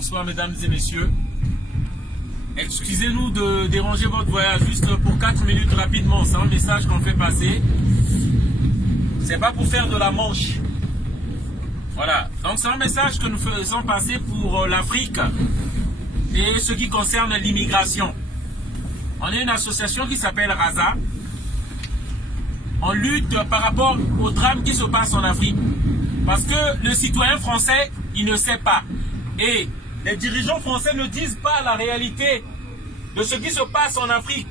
Bonsoir mesdames et messieurs. Excusez-nous de déranger votre voyage juste pour 4 minutes rapidement. C'est un message qu'on fait passer. C'est pas pour faire de la manche. Voilà. Donc c'est un message que nous faisons passer pour l'Afrique et ce qui concerne l'immigration. On est une association qui s'appelle RAZA. On lutte par rapport au drame qui se passe en Afrique. Parce que le citoyen français, il ne sait pas. Et les dirigeants français ne disent pas la réalité de ce qui se passe en Afrique.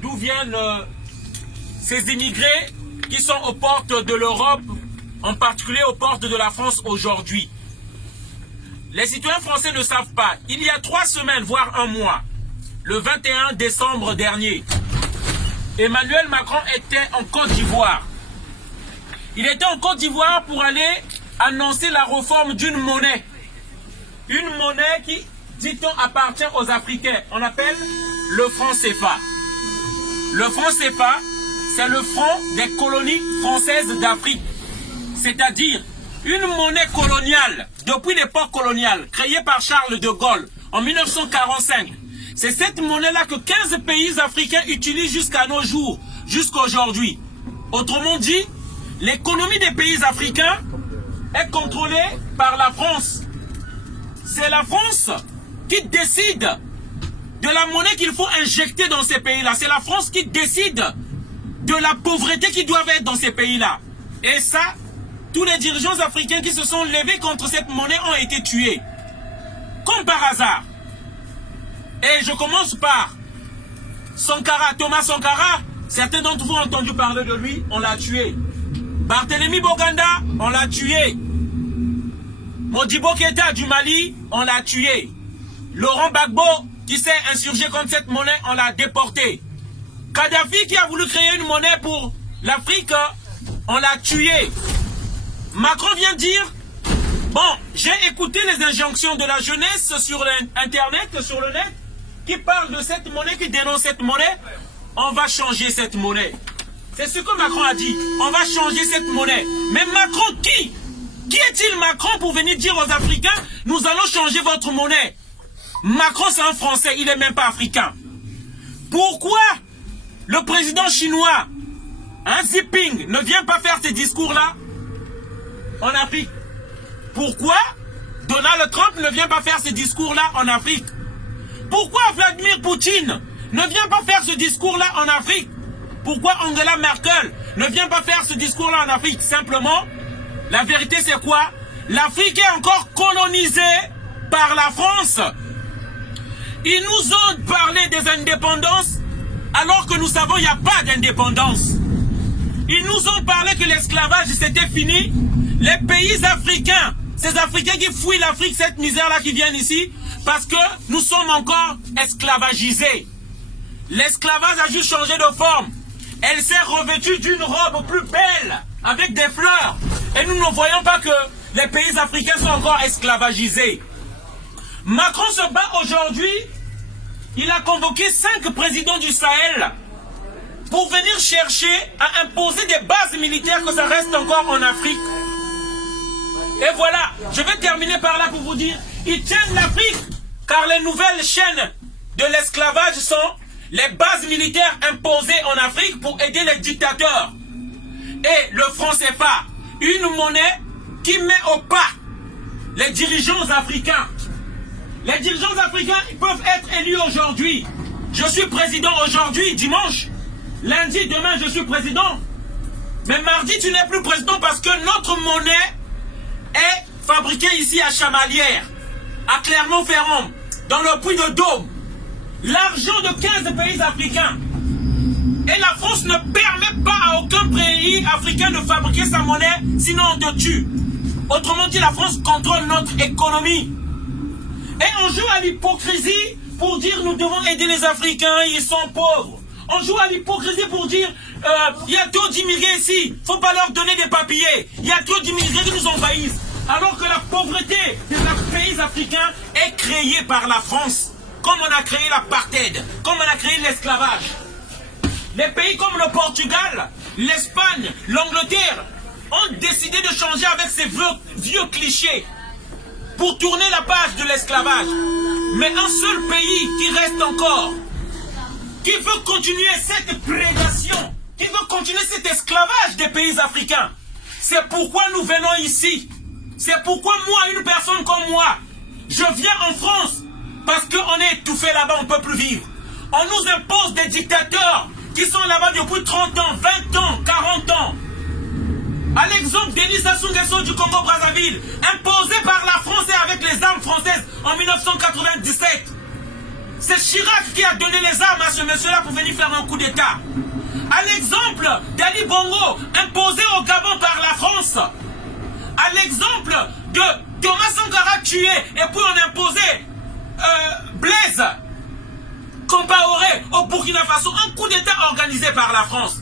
D'où viennent ces immigrés qui sont aux portes de l'Europe, en particulier aux portes de la France aujourd'hui. Les citoyens français ne savent pas. Il y a 3 semaines, voire un mois, le 21 décembre dernier, Emmanuel Macron était en Côte d'Ivoire. Il était en Côte d'Ivoire pour aller annoncer la réforme d'une monnaie. Une monnaie qui, dit-on, appartient aux Africains. On appelle le franc CFA. Le franc CFA, c'est le franc des colonies françaises d'Afrique. C'est-à-dire une monnaie coloniale, depuis l'époque coloniale, créée par Charles de Gaulle en 1945. C'est cette monnaie-là que 15 pays africains utilisent jusqu'à nos jours, jusqu'à aujourd'hui. Autrement dit, l'économie des pays africains est contrôlée par la France. C'est la France qui décide de la monnaie qu'il faut injecter dans ces pays-là. C'est la France qui décide de la pauvreté qui doit être dans ces pays-là. Et ça, tous les dirigeants africains qui se sont levés contre cette monnaie ont été tués. Comme par hasard. Et je commence par Sankara, Thomas Sankara. Certains d'entre vous ont entendu parler de lui, on l'a tué. Barthélemy Boganda, on l'a tué. Modibo Keïta du Mali, on l'a tué. Laurent Gbagbo, qui s'est insurgé contre cette monnaie, on l'a déporté. Kadhafi, qui a voulu créer une monnaie pour l'Afrique, on l'a tué. Macron vient dire, bon, j'ai écouté les injonctions de la jeunesse sur Internet, sur le net, qui parle de cette monnaie, qui dénonce cette monnaie, on va changer cette monnaie. C'est ce que Macron a dit, on va changer cette monnaie. Mais Macron qui? Qui est-il Macron pour venir dire aux Africains, nous allons changer votre monnaie? Macron c'est un Français, il n'est même pas africain. Pourquoi le président chinois, Xi Jinping, ne vient pas faire ces discours-là en Afrique? Pourquoi Donald Trump ne vient pas faire ces discours-là en Afrique? Pourquoi Vladimir Poutine ne vient pas faire ce discours-là en Afrique? Pourquoi Angela Merkel ne vient pas faire ce discours-là en Afrique? Simplement, la vérité c'est quoi? L'Afrique est encore colonisée par la France. Ils nous ont parlé des indépendances alors que nous savons qu'il n'y a pas d'indépendance. Ils nous ont parlé que l'esclavage c'était fini. Les pays africains, ces Africains qui fuient l'Afrique, cette misère-là qui viennent ici, parce que nous sommes encore esclavagisés. L'esclavage a juste changé de forme. Elle s'est revêtue d'une robe plus belle, avec des fleurs. Et nous ne voyons pas que les pays africains sont encore esclavagisés. Macron se bat aujourd'hui. Il a convoqué 5 présidents du Sahel pour venir chercher à imposer des bases militaires que ça reste encore en Afrique. Et voilà, je vais terminer par là pour vous dire, ils tiennent l'Afrique, car les nouvelles chaînes de l'esclavage sont les bases militaires imposées en Afrique pour aider les dictateurs. Et le franc CFA, une monnaie qui met au pas les dirigeants africains. Les dirigeants africains ils peuvent être élus aujourd'hui. Je suis président aujourd'hui, dimanche. Lundi, demain, je suis président. Mais mardi, tu n'es plus président parce que notre monnaie est fabriquée ici à Chamalières, à Clermont-Ferrand, dans le puits de Dôme. L'argent de 15 pays africains. Et la France ne permet pas à aucun pays africain de fabriquer sa monnaie, sinon on te tue. Autrement dit, la France contrôle notre économie. Et on joue à l'hypocrisie pour dire nous devons aider les Africains, ils sont pauvres. On joue à l'hypocrisie pour dire il y a trop d'immigrés ici, il ne faut pas leur donner des papiers. Il y a trop d'immigrés qui nous envahissent. Alors que la pauvreté des pays africains est créée par la France. Comme on a créé l'apartheid, comme on a créé l'esclavage. Les pays comme le Portugal, l'Espagne, l'Angleterre ont décidé de changer avec ces vieux clichés. pour tourner la page de l'esclavage. Mais un seul pays qui reste encore, qui veut continuer cette prédation, qui veut continuer cet esclavage des pays africains. C'est pourquoi nous venons ici. C'est pourquoi moi, une personne comme moi, je viens en France parce qu'on est étouffé là-bas, on ne peut plus vivre. On nous impose des dictateurs qui sont là-bas depuis 30 ans, 20 ans, 40 ans. À l'exemple Denis Sassou Nguesso du Congo-Brazzaville, imposé par la France et avec les armes françaises en 1997. C'est Chirac qui a donné les armes à ce monsieur-là pour venir faire un coup d'État. À l'exemple d'Ali Bongo, imposé au Gabon par la France. À l'exemple de Thomas Sankara tué et puis on imposait Blaise Compaoré au Burkina Faso, un coup d'État organisé par la France.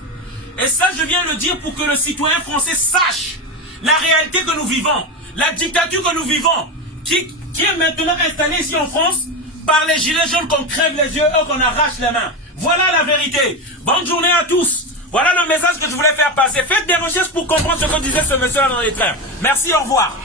Et ça, je viens le dire pour que le citoyen français sache la réalité que nous vivons, la dictature que nous vivons, qui est maintenant installée ici en France par les gilets jaunes qu'on crève les yeux et qu'on arrache les mains. Voilà la vérité. Bonne journée à tous. Voilà le message que je voulais faire passer. Faites des recherches pour comprendre ce que disait ce monsieur-là dans les trains. Merci, au revoir.